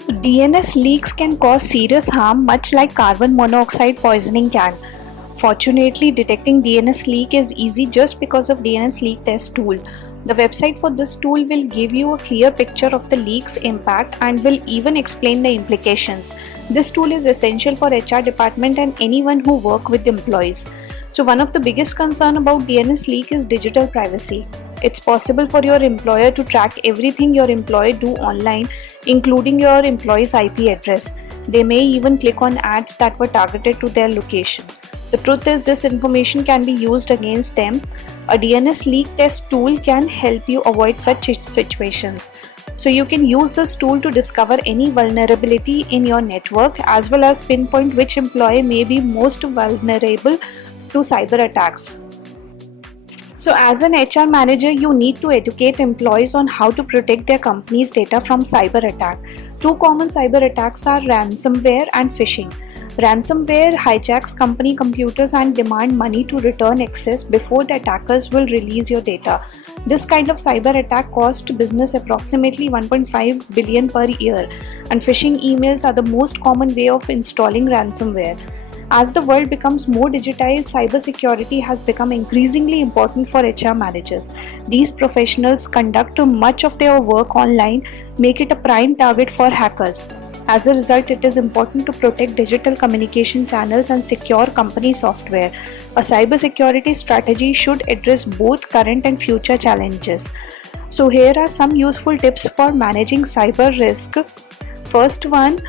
So DNS leaks can cause serious harm, much like carbon monoxide poisoning can. Fortunately, detecting DNS leak is easy just because of DNS leak test tool. The website for this tool will give you a clear picture of the leak's impact and will even explain the implications. This tool is essential for HR department and anyone who work with employees. So one of the biggest concern about DNS leak is digital privacy. It's possible for your employer to track everything your employee do online, including your employee's IP address. They may even click on ads that were targeted to their location. The truth is, this information can be used against them. A DNS leak test tool can help you avoid such situations. So you can use this tool to discover any vulnerability in your network as well as pinpoint which employee may be most vulnerable to cyber attacks. So as an HR manager, you need to educate employees on how to protect their company's data from cyber attack. Two common cyber attacks are ransomware and phishing. Ransomware hijacks company computers and demand money to return access before the attackers will release your data. This kind of cyber attack costs business approximately 1.5 billion per year, and phishing emails are the most common way of installing ransomware. As the world becomes more digitized, cybersecurity has become increasingly important for HR managers. These professionals conduct much of their work online, make it a prime target for hackers. As a result, it is important to protect digital communication channels and secure company software. A cybersecurity strategy should address both current and future challenges. So here are some useful tips for managing cyber risk. First one,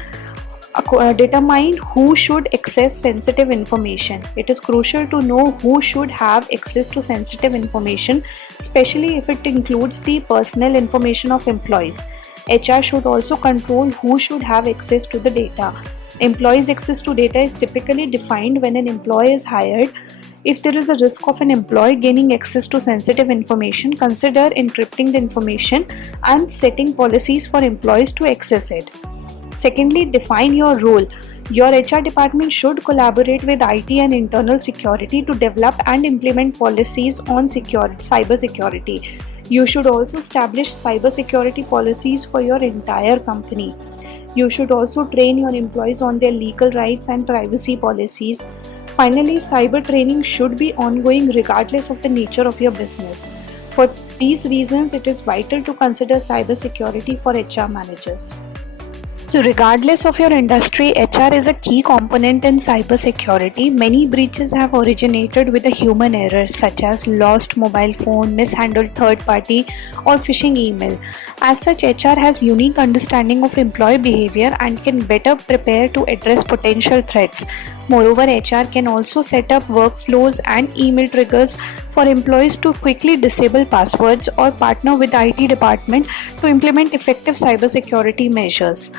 determine who should access sensitive information. It is crucial to know who should have access to sensitive information, especially if it includes the personal information of employees. HR should also control who should have access to the data. Employees' access to data is typically defined when an employee is hired. If there is a risk of an employee gaining access to sensitive information, consider encrypting the information and setting policies for employees to access it. Secondly, define your role. Your HR department should collaborate with IT and internal security to develop and implement policies on cyber security. You should also establish cyber security policies for your entire company. You should also train your employees on their legal rights and privacy policies. Finally, cyber training should be ongoing regardless of the nature of your business. For these reasons, it is vital to consider cyber security for HR managers. So regardless of your industry, HR is a key component in cybersecurity. Many breaches have originated with a human error such as lost mobile phone, mishandled third party or phishing email. As such, HR has unique understanding of employee behavior and can better prepare to address potential threats. Moreover, HR can also set up workflows and email triggers for employees to quickly disable passwords or partner with the IT department to implement effective cybersecurity measures.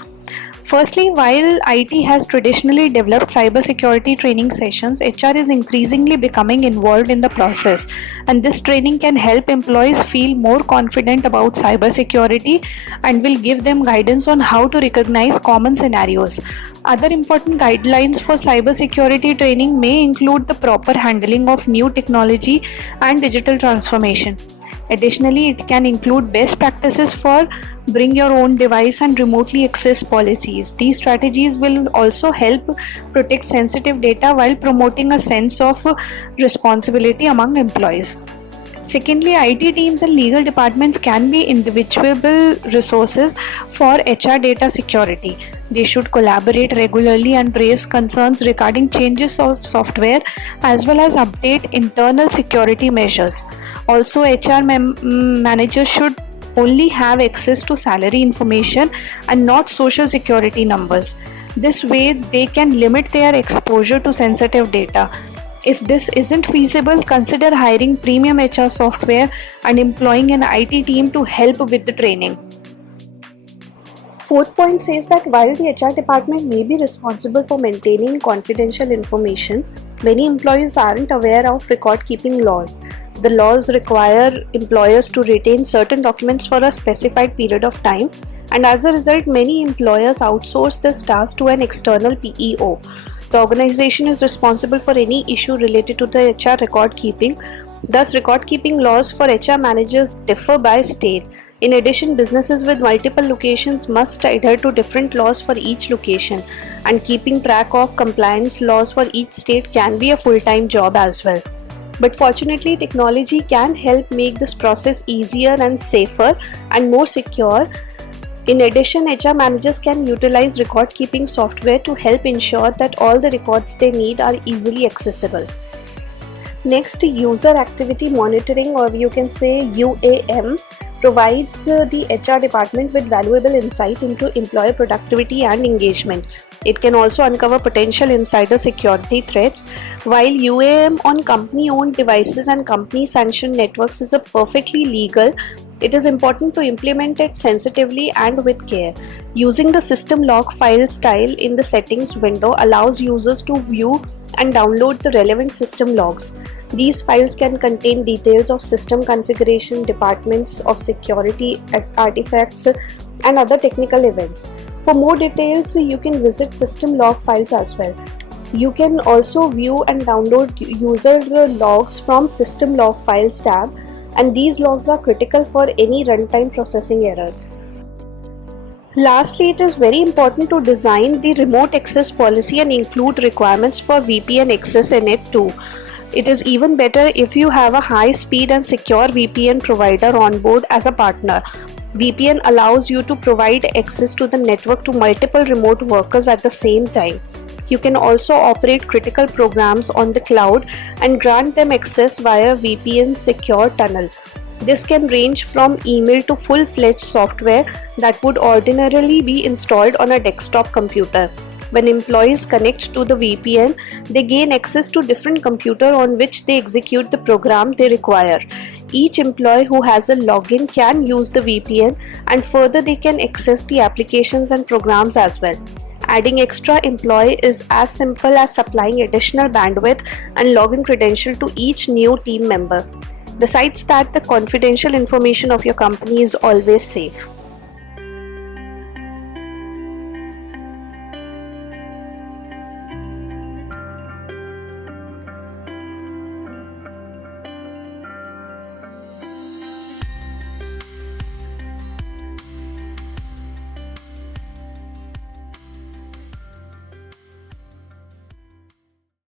Firstly, while IT has traditionally developed cybersecurity training sessions, HR is increasingly becoming involved in the process, and this training can help employees feel more confident about cybersecurity and will give them guidance on how to recognize common scenarios. Other important guidelines for cybersecurity training may include the proper handling of new technology and digital transformation. Additionally, it can include best practices for bring your own device and remotely access policies. These strategies will also help protect sensitive data while promoting a sense of responsibility among employees. Secondly, IT teams and legal departments can be individual resources for HR data security. They should collaborate regularly and raise concerns regarding changes of software as well as update internal security measures. Also, HR managers should only have access to salary information and not social security numbers. This way, they can limit their exposure to sensitive data. If this isn't feasible, consider hiring premium HR software and employing an IT team to help with the training. Fourth point says that while the HR department may be responsible for maintaining confidential information, many employees aren't aware of record keeping laws. The laws require employers to retain certain documents for a specified period of time, and as a result, many employers outsource this task to an external PEO. The organization is responsible for any issue related to the HR record keeping. Thus, record keeping laws for HR managers differ by state. In addition, businesses with multiple locations must adhere to different laws for each location, and keeping track of compliance laws for each state can be a full-time job as well. But fortunately, technology can help make this process easier and safer and more secure. In addition, HR managers can utilize record keeping software to help ensure that all the records they need are easily accessible. Next, user activity monitoring, or you can say UAM, provides the HR department with valuable insight into employee productivity and engagement. It can also uncover potential insider security threats. While UAM on company-owned devices and company-sanctioned networks is a perfectly legal, it is important to implement it sensitively and with care. Using the system log file style in the settings window allows users to view and download the relevant system logs. These files can contain details of system configuration, departments of security artifacts, and other technical events. For more details, you can visit system log files as well. You can also view and download user logs from system log files tab, and these logs are critical for any runtime processing errors. Lastly, it is very important to design the remote access policy and include requirements for VPN access in it too. It is even better if you have a high speed and secure VPN provider on board as a partner. VPN allows you to provide access to the network to multiple remote workers at the same time. You can also operate critical programs on the cloud and grant them access via VPN secure tunnel. This can range from email to full-fledged software that would ordinarily be installed on a desktop computer. When employees connect to the VPN, they gain access to different computer on which they execute the program they require. Each employee who has a login can use the VPN, and further they can access the applications and programs as well. Adding extra employee is as simple as supplying additional bandwidth and login credential to each new team member. Besides that, the confidential information of your company is always safe.